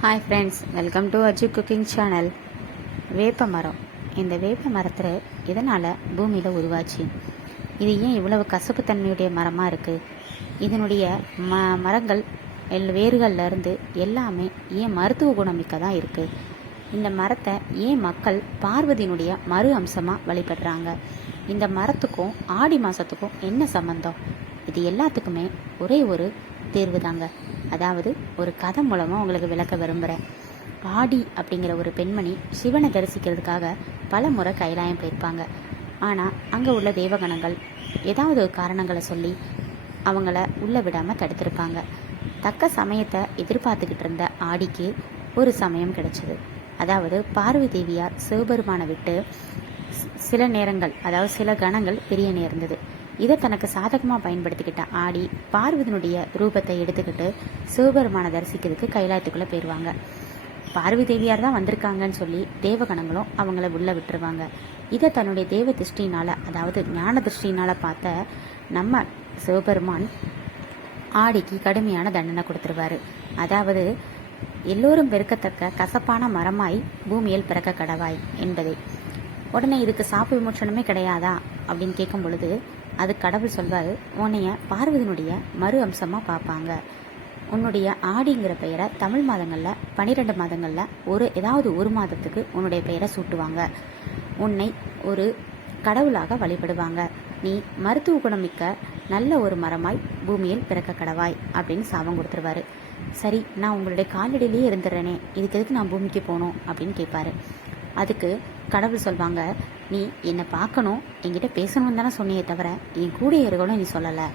Hi friends, welcome to Aju cooking channel. வேப்ப மரம். இந்த வேப்ப மரத்தில் இதனால் பூமியில் உருவாச்சு. இது ஏன் இவ்வளவு கசப்புத்தன்மையுடைய மரமாக இருக்குது? இதனுடைய மரங்கள் வேர்கள்லேருந்து எல்லாமே ஏன் மருத்துவ குணமிக்கதாக இருக்குது? இந்த மரத்தை ஏன் மக்கள் பார்வதியினுடைய மறு அம்சமாக வழிபடுறாங்க? இந்த மரத்துக்கும் ஆடி மாதத்துக்கும் என்ன சம்பந்தம்? இது எல்லாத்துக்குமே ஒரே ஒரு தேர்வு தாங்க. அதாவது ஒரு கதை மூலமாக உங்களுக்கு விளக்க விரும்புகிறேன். ஆடி அப்படிங்கிற ஒரு பெண்மணி சிவனை தரிசிக்கிறதுக்காக பல முறை கைலாயம் போயிருப்பாங்க. ஆனால் அங்கே உள்ள தேவகணங்கள் ஏதாவது ஒரு காரணங்களை சொல்லி அவங்கள உள்ளே விடாமல் தடுத்திருப்பாங்க. தக்க சமயத்தை எதிர்பார்த்துக்கிட்டு இருந்த ஆடிக்கு ஒரு சமயம் கிடைச்சது. அதாவது பார்வதி தேவியார் சிவபெருமானை விட்டு சில நேரங்கள், அதாவது சில கணங்கள் பிரிய நேர்ந்தது. இதை தனக்கு சாதகமாக பயன்படுத்திக்கிட்ட ஆடி பார்வதியினுடைய ரூபத்தை எடுத்துக்கிட்டு சிவபெருமானை தரிசிக்கிறதுக்கு கைலாயத்துக்குள்ளே போயிடுவாங்க. பார்வதி தேவியார் தான் வந்திருக்காங்கன்னு சொல்லி தேவகணங்களும் அவங்கள உள்ள விட்டுருவாங்க. இதை தன்னுடைய தேவ திருஷ்டினால், அதாவது ஞான திருஷ்டினால் பார்த்த நம்ம சிவபெருமான் ஆடிக்கு கடுமையான தண்டனை கொடுத்துருவாரு. அதாவது எல்லோரும் பெருக்கத்தக்க கசப்பான மரமாய் பூமியில் பிறக்க கடவாய் என்பதை. உடனே இதுக்கு சாப்பு விமோச்சனமே கிடையாதா அப்படின்னு கேட்கும் பொழுது அது கடவுள் சொல்வார், உன்னைய பார்வதியினுடைய மறு அம்சமாக பார்ப்பாங்க. உன்னுடைய ஆடிங்கிற பெயரை தமிழ் மாதங்களில் 12 மாதங்களில் ஏதாவது ஒரு மாதத்துக்கு உன்னுடைய பெயரை சூட்டுவாங்க. உன்னை ஒரு கடவுளாக வழிபடுவாங்க. நீ மருத்துவ குணமிக்க நல்ல ஒரு மரமாய் பூமியில் பிறக்க கடவாய் அப்படின்னு சாபம் கொடுத்துருவாரு. சரி, நான் உங்களுடைய காலடியிலேயே இருந்துடுறேனே, இதுக்கு எதுக்கு நான் பூமிக்கு போகணும் அப்படின்னு கேட்பாரு. அதுக்கு கடவுள் சொல்வாங்க, நீ என்னை பார்க்கணும், என்கிட்ட பேசணும்னு தானே சொன்னியே தவிர என் கூட இருக்கணும் நீ சொல்லலை.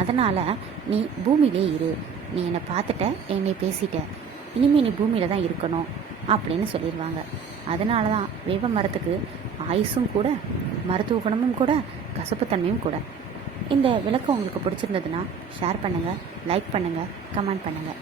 அதனால் நீ பூமியிலே இரு. நீ என்னை பார்த்துட்ட, என்னை பேசிட்ட, இனிமேல் நீ பூமியில் தான் இருக்கணும் அப்படின்னு சொல்லிடுவாங்க. அதனால தான் வேப்ப மரத்துக்கு ஆயுசும் கூட, மருத்துவ குணமும் கூட, கசப்புத்தன்மையும் கூட. இந்த விளக்கம் உங்களுக்கு பிடிச்சிருந்ததுன்னா ஷேர் பண்ணுங்கள், லைக் பண்ணுங்கள், கமெண்ட் பண்ணுங்கள்.